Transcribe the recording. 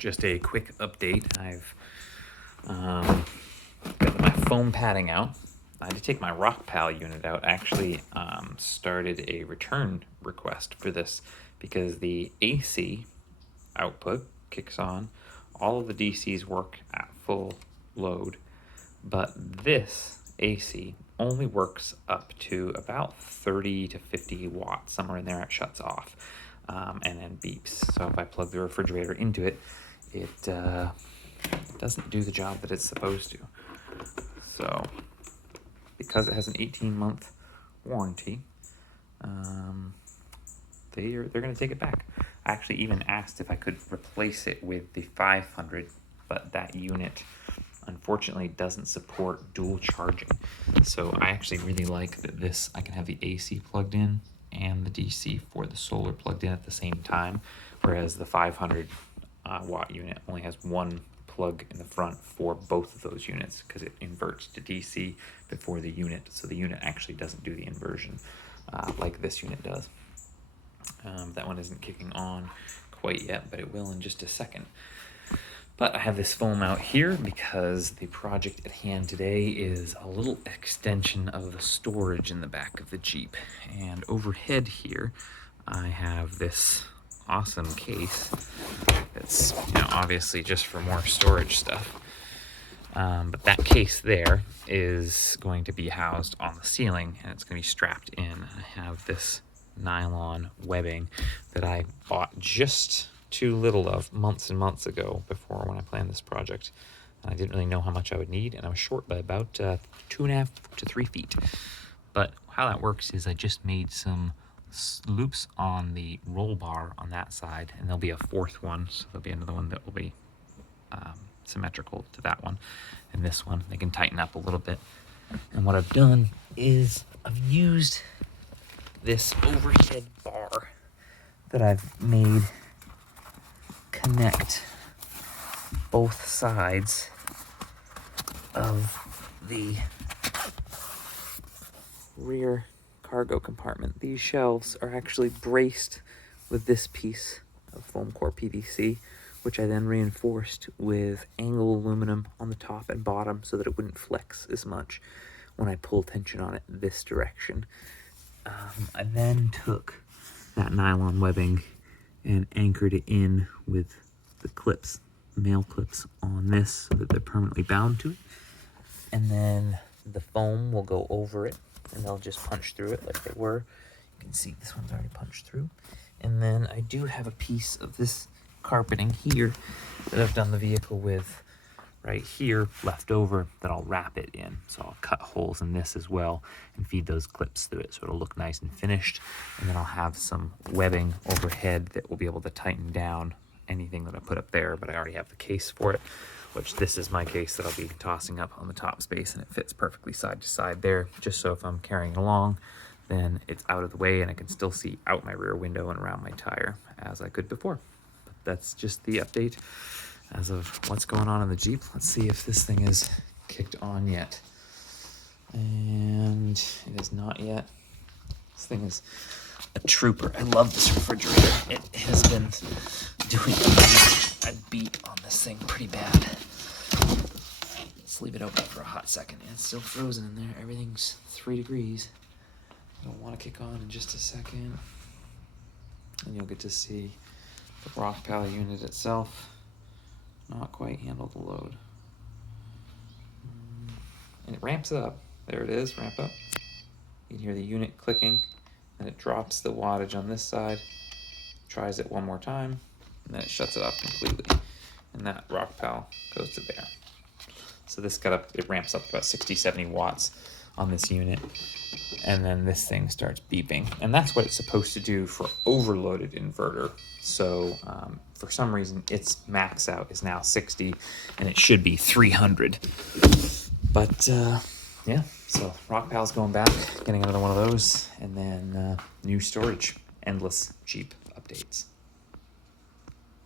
Just a quick update. I've got my foam padding out. I had to take my RockPal unit out. I actually started a return request for this because the AC output kicks on. All of the DCs work at full load, but this AC only works up to about 30 to 50 watts, somewhere in there. It shuts off and then beeps. So if I plug the refrigerator into it, it doesn't do the job that it's supposed to. So because it has an 18-month warranty, they're going to take it back. I actually even asked if I could replace it with the 500, but that unit unfortunately doesn't support dual charging. So I actually really like that this, I can have the AC plugged in and the DC for the solar plugged in at the same time, whereas the 500 watt unit only has one plug in the front for both of those units because it inverts to DC before the unit, so the unit actually doesn't do the inversion like this unit does. That one isn't kicking on quite yet, but it will in just a second. But I have this foam out here because the project at hand today is a little extension of the storage in the back of the Jeep. And overhead here, I have this awesome case that's, obviously just for more storage stuff. But that case there is going to be housed on the ceiling, and it's going to be strapped in. I have this nylon webbing that I bought just too little of months and months ago before when I planned this project. I didn't really know how much I would need, and I was short by about 2.5 to 3 feet. But how that works is I just made some loops on the roll bar on that side, and there'll be a fourth one, so there'll be another one that will be symmetrical to that one. And this one, they can tighten up a little bit. And what I've done is I've used this overhead bar that I've made connect both sides of the rear cargo compartment. These shelves are actually braced with this piece of foam core PVC, which I then reinforced with angle aluminum on the top and bottom so that it wouldn't flex as much when I pull tension on it this direction. I then took that nylon webbing and anchored it in with the clips, male clips on this so that they're permanently bound to it. And then the foam will go over it and they'll just punch through it like they were. You can see this one's already punched through. And then I do have a piece of this carpeting here that I've done the vehicle with right here left over that I'll wrap it in. So I'll cut holes in this as well and feed those clips through it so it'll look nice and finished. And then I'll have some webbing overhead that will be able to tighten down anything that I put up there, but I already have the case for it, which this is my case that I'll be tossing up on the top space, and it fits perfectly side to side there, just so if I'm carrying along, then it's out of the way and I can still see out my rear window and around my tire as I could before. But that's just the update as of what's going on in the Jeep. Let's see if this thing is kicked on yet. And it is not yet. This thing is a trooper. I love this refrigerator. It has been doing a beat on this thing pretty bad. Let's leave it open for a hot second. It's still frozen in there. Everything's 3 degrees. It'll want to kick on in just a second. And you'll get to see the RockPal unit itself not quite handle the load. And it ramps up. There it is, ramp up. You can hear the unit clicking, and it drops the wattage on this side, tries it one more time, and then it shuts it off completely. And that RockPal goes to there. So this it ramps up to about 60, 70 watts on this unit. And then this thing starts beeping. And that's what it's supposed to do for overloaded inverter. So for some reason, its max out is now 60, and it should be 300. But yeah, so RockPal's going back, getting another one of those, and then new storage, endless Jeep updates.